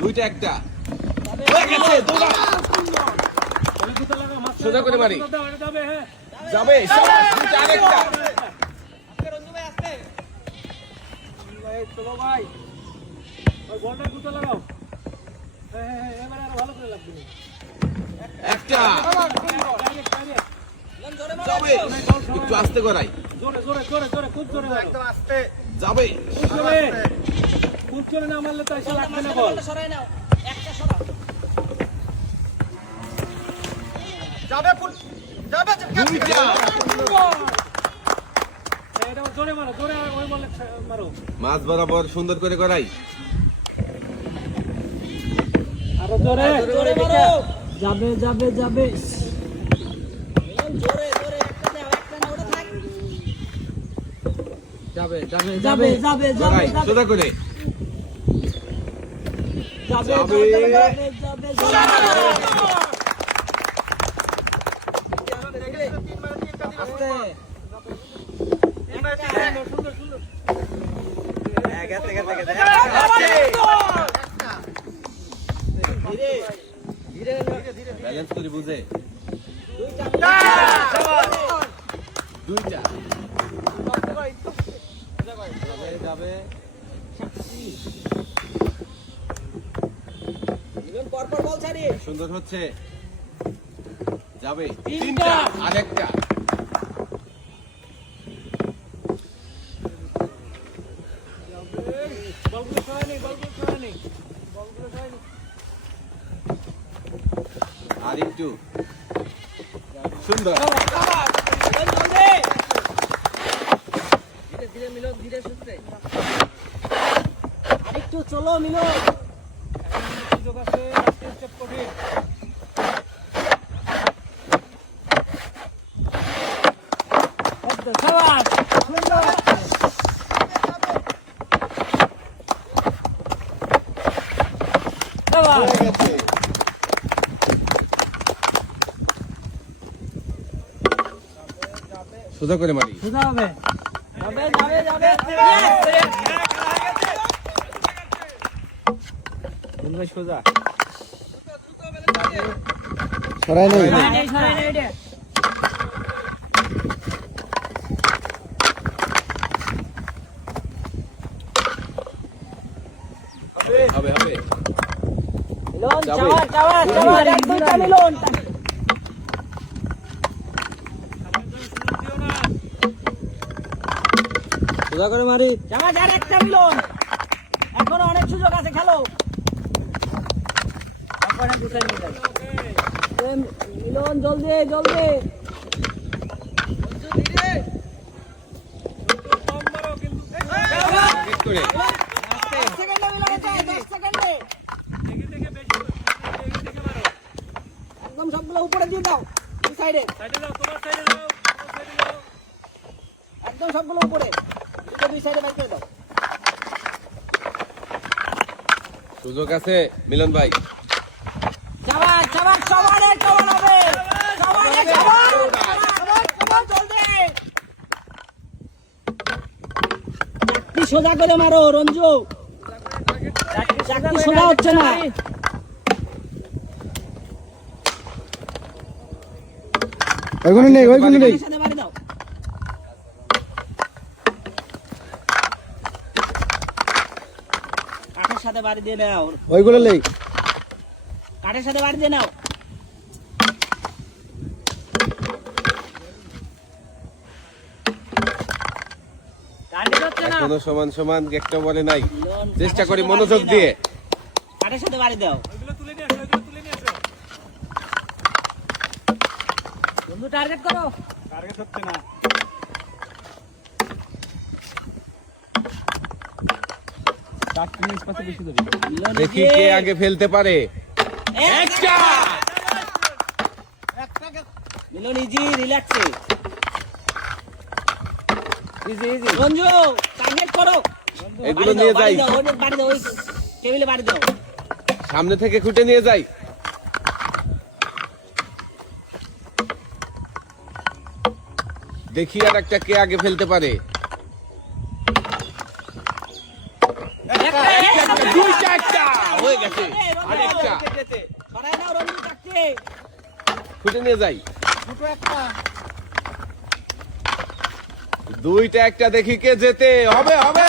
দুইটা একটা সোজা করে মারি যাবে দুইটা আরেকটা চলো ভাই ওই বলটা গুতো লাগাও এবারে আরো ভালো করে লাগবে একটা যাবে একটু আস্তে করাই জোরে জোরে জোরে জোরে খুব জোরে একদম আস্তে যাবে খুব জোরে খুব জোরে না মারলে তো এসে লাগবে না বল যাবে ফুল যাবে দুইটা এটা জোরে মারো জোরে ওই বলে মারো মাছ বরাবর সুন্দর করে করাই আরো জোরে জোরে মারো যাবে যাবে যাবে জোরে জোরে একটা না ওটা থাক যাবে যাবে যাবে যাবে করাই সোজা করে যাবে যাবে। যাবে সুন্দর সুন্দর ব্যালেন্স করে বুঝে দুইটা যাবে পরপর বল ছাড়ি সুন্দর হচ্ছে যাবে তিনটা আরেকটা বলগুলো সরাই নেই বলগুলো সরাই নেই বলগুলো সরাই নেই আর একটু সুন্দর ধীরে ধীরে মিলন ধীরে সুস্থে আরেকটু চলো মিলন সুযোগ আছে আজকে স্টেপ কঠিন সবাই সোজা করে মারি সোজা হবে যাবে যাবে যাবে বন্ধু সোজা সরাই নেই সরাই নেই রে হবে হবে মিলন যাবে। চাওয়া চাওয়া চাওয়া এক দুইটা মিলন সোজা করে মারি চাওয়া যার একটা মিলন এখনো অনেক সুযোগ আছে খেলো মিলন জলদি জলদি ঠিক করে সেকেন্ডে মিলন আছে 10 সেকেন্ডে একদম সবগুলো উপরে দিয়ে দাও এই সাইডে সাইডে যাও তোমার সাইডে যাও তোমার সাইডে যাও একদম সবগুলো উপরে দুই সাইডে বাইর করে দাও সুযোগ আছে মিলন ভাই চাবাক চাবাক সবারে চাবান হবে সবারে চাবাক চাবাক জলদি চাকরি সোজা করে মারো রঞ্জু চাকরি সোজা হচ্ছে না ওইগুলো নেই ওইগুলো নেই সাথে বাড়ি দাও কাঠের সাথে বাড়ি দিয়ে নাও ওইগুলো নেই কাঠের সাথে বাড়ি দিয়ে নাও এখনো সমান সমান একটা বলে নাই চেষ্টা করি মনোযোগ দিয়ে কাঠের সাথে বাড়ি দাও ওইগুলো তুলে নিয়ে আসো ওইগুলো তুলে নিয়ে আসো বন্ধু টার্গেট করো টার্গেট হচ্ছে না দেখি কে আগে ফেলতে পারে একটা মিলন ইজি রিল্যাক্সে ইজি ইজি রঞ্জু টার্গেট করো এগুলো নিয়ে যাই বাড়ি দাও ওই টেবিলে বাড়ি দাও সামনে থেকে খুঁটে নিয়ে যাই দেখি আর একটা কে আগে ফেলতে পারে দুইটা একটা হয়ে গেছে আরেকটা সরাই নাও রঞ্জু চাকরি। খুঁজে নিয়ে যাই দুটো একটা দুইটা একটা দেখি কে যেতে হবে হবে